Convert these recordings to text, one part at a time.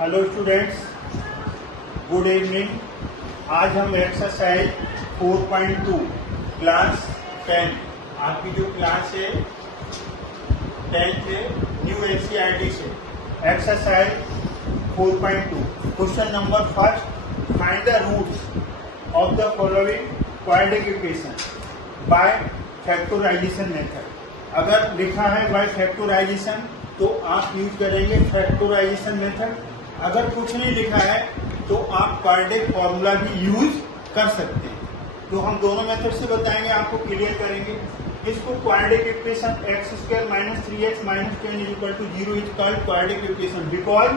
Hello students, good evening. आज हम exercise 4.2 class 10 आपकी जो क्लास है 10th न्यू एनसीईआरटी से exercise 4.2 question number first, find the roots of the following quadratic equation by factorisation method. अगर लिखा है बाय फैक्टराइजेशन तो आप यूज करेंगे फैक्टराइजेशन मेथड। अगर कुछ नहीं लिखा है तो आप क्वाड्रेटिक फॉर्मूला भी यूज कर सकते हैं। तो हम दोनों मेथड से बताएंगे, आपको क्लियर करेंगे। इसको quadratic equation x square minus 3x minus 10 is equal to 0 is called quadratic equation because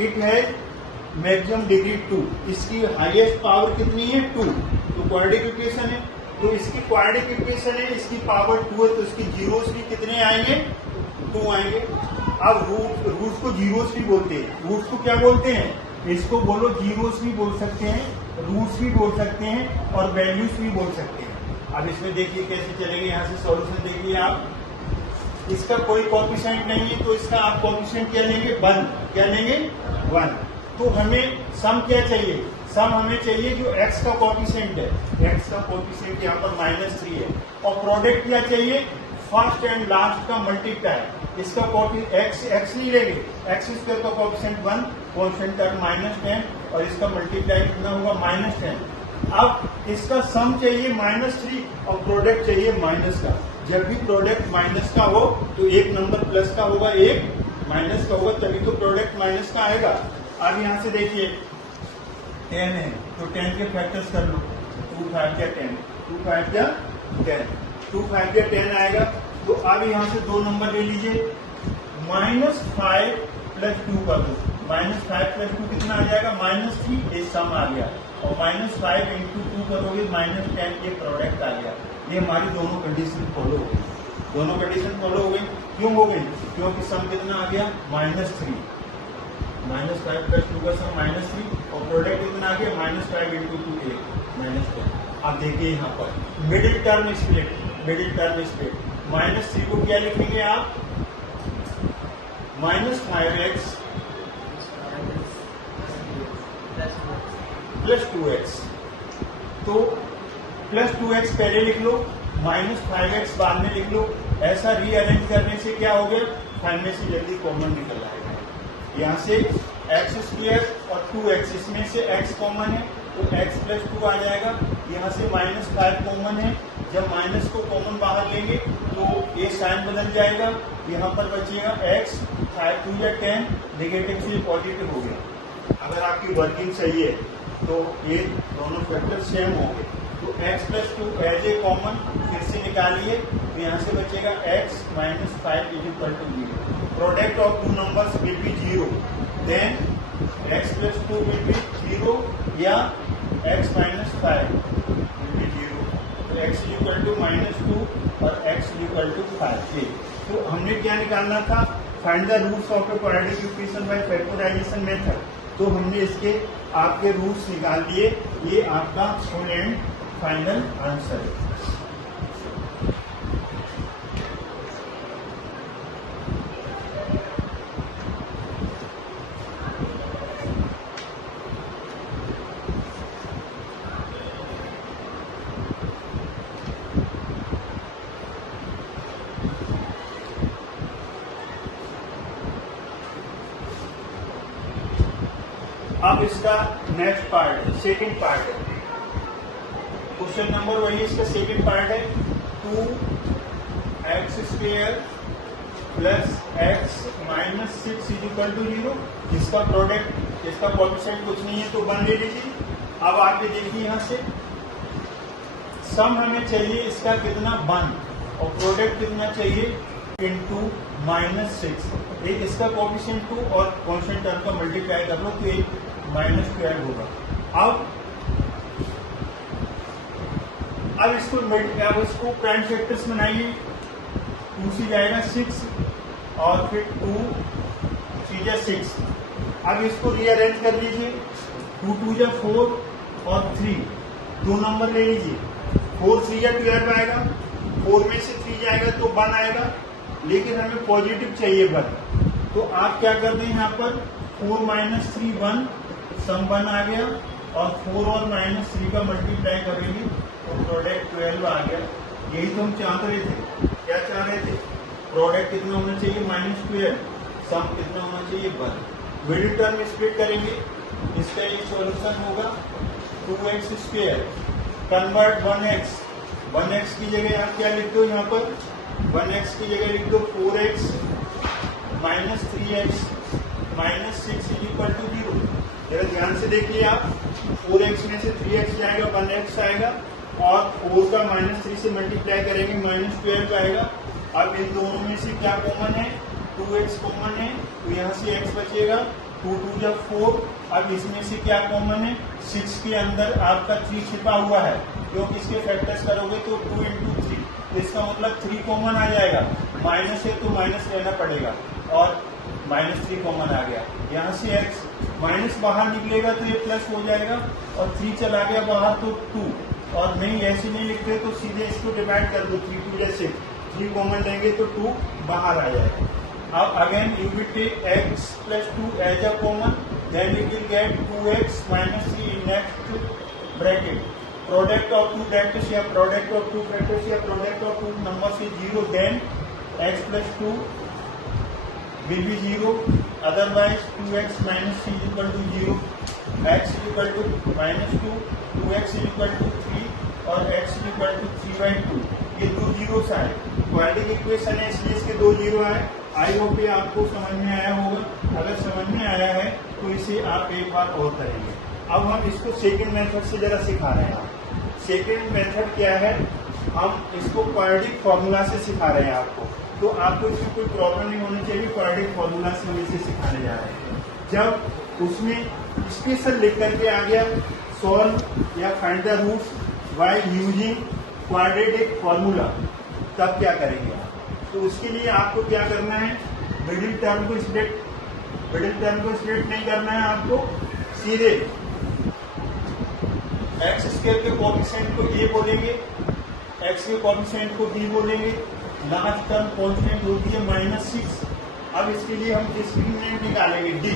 it has maximum degree 2। इसकी हाईएस्ट पावर कितनी है? 2। तो क्वाड्रेटिक इक्वेशन है, तो इसकी क्वाड्रेटिक इक्वेशन है, इसकी पावर 2 है, तो इसकी जीरोस भी कितने आएंगे? 2 आएंगे। अब रूट्स को जीरोस भी बोलते हैं। रूट्स को क्या बोलते हैं? इसको बोलो जीरोस भी बोल सकते हैं, रूट्स भी बोल सकते हैं और वैल्यूज भी बोल सकते हैं। अब इसमें देखिए कैसे चलेंगे। यहाँ से सॉल्यूशन देखिए आप, इसका कोई कोएफिशिएंट नहीं है तो इसका आप कोएफिशिएंट क्या लेंगे? 1। क्या लेंगे? 1। तो हमें सम क्या चाहिए? सम हमें चाहिए जो x का कोएफिशिएंट है। x का कोएफिशिएंट यहाँ पर -3 है। और प्रोडक्ट क्या चाहिए? फर्स्ट एंड लास्ट का मल्टीप्लाई। इसका x नहीं लेंगे, x स्क्वायर का कोएफिशिएंट 1, कांस्टेंट टर्म -10 और इसका मल्टीप्लाई कितना होगा? -10। अब इसका सम चाहिए -3 और प्रोडक्ट चाहिए माइनस का। जब भी प्रोडक्ट माइनस का हो तो एक नंबर प्लस का होगा, एक माइनस का होगा, तभी तो प्रोडक्ट माइनस का आएगा। अब यहाँ से देखिए 10 है तो 10 के फैक्टर्स कर लो। 2 5 या 10, 2 5 या 10, 2 5 या 10 आएगा। तो अब यहाँ से दो नंबर ले लीजिए, -5 + 2 कर दो। -5 + 2 कितना आ जाएगा? -3। ये सम आ गया। और -5 × 2 करोगे -10, ये प्रोडक्ट आ गया। ये हमारी दोनों कंडीशन फॉलो हो गई। दोनों कंडीशन फॉलो हो गई। क्यों हो गई? क्योंकि सम कितना आ गया? -3। -5 + 2 का सम -3 और प्रोडक्ट कितना आ गया? -5 × 2 -10। अब देखिए यहाँ पर middle term split, middle term split. -3 को क्या लिखेंगे आप? -5x + 2x। तो +2x पहले लिख लो, -5x बाद में लिख लो। ऐसा रीअरेंज करने से क्या हो गया? फाइव में से जल्दी कॉमन निकल आएगा। यहाँ से x² और 2x, इसमें से x कॉमन है तो x + 2 आ जाएगा। यहाँ से -5 कॉमन है, जब माइनस को कॉमन बाहर लेंगे तो ये साइन बदल जाएगा। यहाँ पर बचेगा x, 5 2 या 10, नेगेटिव से पॉजिटिव हो गया। अगर आपकी वर्किंग सही है तो ये दोनों फैक्टर सेम होंगे। तो x + 2 एज ए कॉमन फिर से निकालिए, तो यहाँ से बचेगा x - 5 = 0। Product of 2 numbers will be 0, then x + 2 will be 0 या x - 5 विल बी 0। तो x = -2 और x = 5। तो हमने क्या निकालना था? Find the roots of a quadratic equation by factorisation method. तो हमने इसके आपके रूट्स निकाल दिए। ये आपका फुल एंड फाइनल आंसर है। अब इसका नेक्स्ट पार्ट, सेकंड पार्ट है। क्वेश्चन नंबर वही, इसका सेकंड पार्ट है 2x² + x - 6 = 0। इसका प्रोडक्ट, इसका कोएफिशिएंट कुछ नहीं है तो 1 ले लीजिए। अब आगे देखिए, यहाँ से सम हमें चाहिए इसका कितना? 1 और प्रोडक्ट कितना चाहिए? × -6। एक इसका कोएफिशिएंट 2 और कांस्टेंट टर्म का मल्टीप्लाई कर लो तो एक -12 होगा। अब इसको प्राइम फैक्टर्स बनाइए। 2 से जाएगा 6 और फिर 2 3 या 6। अब इसको रीअरेंज कर लीजिए। 2 2 या 4 और 3, दो नंबर ले लीजिए। 4 3 या 12 आएगा, 4 में से 3 जाएगा तो 1 आएगा, लेकिन हमें पॉजिटिव चाहिए 1। तो आप क्या कर दें, यहाँ पर 4 माइनस 3 1, सम 1 आ गया, और 4 और माइनस 3 का मल्टीप्लाई करेंगे तो प्रोडक्ट 12 आ गया। यही तो हम चाह रहे थे। क्या चाह रहे थे? प्रोडक्ट कितना होना चाहिए? -12, सम कितना होना चाहिए? 1। मिडिल टर्म स्प्लिट करेंगे, इसका ये सॉल्यूशन होगा 2x², कन्वर्ट 1x की जगह आप क्या लिख दो? यहाँ पर 1x की जगह लिख दो 4x minus 3x minus 6 equal to 0। जरा ध्यान से देखिए आप, 4x में से 3x जाएगा, 1x आएगा, और 4 का -3 से मल्टीप्लाई करेंगे -12 आएगा। अब इन दोनों में से क्या कॉमन है? 2x कॉमन है, तो यहाँ से x बचेगा, 2 2 जब 4। अब इसमें से क्या कॉमन है? 6 के अंदर आपका 3 छिपा हुआ है, क्योंकि इसके फैक्टर्स करोगे तो 2 × 3, तो इसका मतलब 3 कॉमन आ जाएगा। माइनस है तो माइनस लेना पड़ेगा, और -3 कॉमन आ गया। यहाँ से x माइनस बाहर निकलेगा तो ये प्लस हो जाएगा, और 3 चला गया बाहर तो 2, और नहीं ऐसे नहीं लिखते तो सीधे इसको डिवाइड कर दो, 3 2 जैसे 3 कॉमन लेंगे तो 2 बाहर आ जाएगा। अब again you will take x + 2 as a common, then you will get 2x - 3 in next bracket. Product of 2 factors या प्रोडक्ट ऑफ 2 फैक्टर्स या प्रोडक्ट ऑफ 2 नंबर से 0, then x + 2 will be 0, otherwise 2x - 3 equal to 0, x equal to -2, 2x equal to 3, और x equal to 3/2। ये 2 zeros आए, quadratic equation है इसलिए इसके 2 zero आए। आई होप ये आपको समझ में आया होगा। अगर समझ में आया है तो इसे आप एक बार और करेंगे। अब हम इसको सेकेंड मेथड से जरा सिखा रहे हैं। सेकेंड मेथड क्या है? हम इसको क्वाड्रेटिक फॉर्मूला से सिखा रहे हैं आपको, तो आपको इसमें कोई प्रॉब्लम नहीं होनी चाहिए। क्वाड्रेटिक फॉर्मूला से हम इसे सिखाने जा रहे हैं। जब उसमें स्पेशल लिख करके आ गया सॉल्व या find the roots by using quadratic formula, तब क्या करेंगे आप? तो उसके लिए आपको क्या करना है? मिडिल टर्म को स्प्लिट नहीं करना है आपको, सीधे x² के कोएफिशिएंट को a बोलेंगे, x के कोएफिशिएंट को b बोलेंगे, लास्ट टर्म कांस्टेंट होती है -6। अब इसके लिए हम डिस्क्रिमिनेंट निकालेंगे,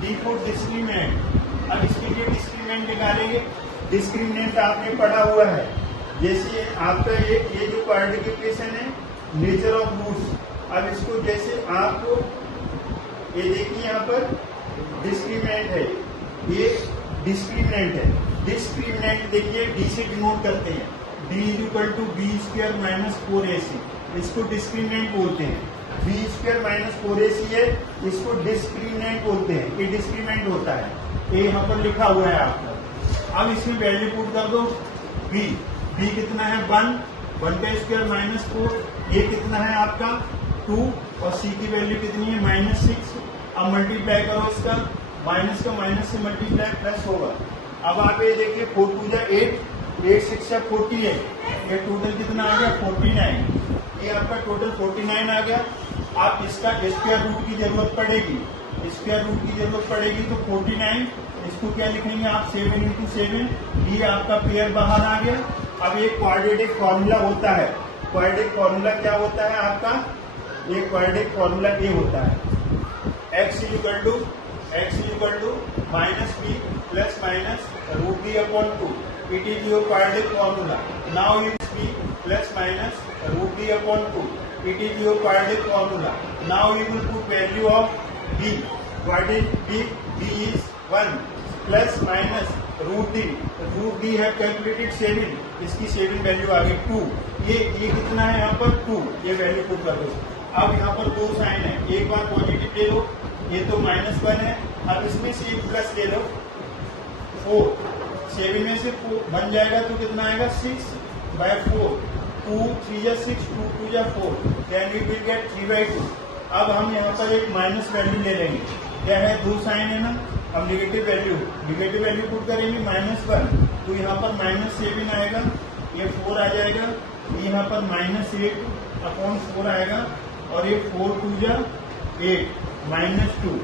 d फॉर डिस्क्रिमिनेंट। अब इसके लिए डिस्क्रिमिनेंट निकालेंगे। डिस्क्रिमिनेंट आपने पढ़ा हुआ है, जैसे आपका ये जो क्वाड्रेटिक इक्वेशन है, नेचर ऑफ रूट्स। अब इसको जैसे आपको ये देखिए यहाँ पर डिस्क्रिमिनेंट है, ये डिस्क्रिमिनेंट है। डिस्क्रिमिनेंट देखिए d से डिनोट करते हैं, d = b² - 4ac, इसको डिस्क्रिमिनेंट बोलते हैं। b² - 4ac है, इसको डिस्क्रिमिनेंट बोलते हैं। ये डिस्क्रिमिनेंट होता है, ये यहाँ पर लिखा हुआ है आपका। अब इसमें वैल्यू पुट कर दो, b कितना है? 1 का स्क्वायर -4, ये कितना है आपका? 2, और c की वैल्यू कितनी है? -6। अब मल्टीप्लाई करो इसका, माइनस का माइनस से मल्टीप्लाई प्लस होगा। अब आप ये देखिए 4 2 जा 8, 8 6 जा 48, ये टोटल कितना आ गया? 49। ये आपका टोटल 49 आ गया। आप इसका स्क्वायर रूट की जरूरत पड़ेगी, तो 49, इसको क्या लिखेंगे आप? 7 × 7, ये आपका पेयर बाहर आ गया। अब एक क्वाड्रेटिक फॉर्मूला होता है, क्वाड्रेटिक फॉर्मूला क्या होता है आपका? ये क्वाड्रेटिक फॉर्मूला ये होता है, x = -b ± √b/2। It is your quadratic formula. Now use b ± √b/2. It is your quadratic formula. Now you will put value of b. What is b? b is 1 ± √d. √d है calculated 7, इसकी 7 value आ गई 2। ये कितना है यहाँ पर? 2। ये value put कर दो। अब यहाँ पर 2 साइन है, एक बार पॉजिटिव ले लो, ये तो -1 है। अब इसमें से एक प्लस ले लो, 4। 7 में से 4 बन जाएगा तो कितना आएगा? 6/4। 2 3 जा 6, 2 2 जा 4, देन वी विल गेट 3/2। अब हम यहाँ पर एक माइनस वैल्यू ले लेंगे, क्या है? 2 साइन है ना, अब नेगेटिव वैल्यू पुट करेंगे -1, तो यहाँ पर -7 आएगा, ये 4 आ जाएगा, ये यहाँ पर -8/4 आएगा, और ये 4 2 जा 8 -2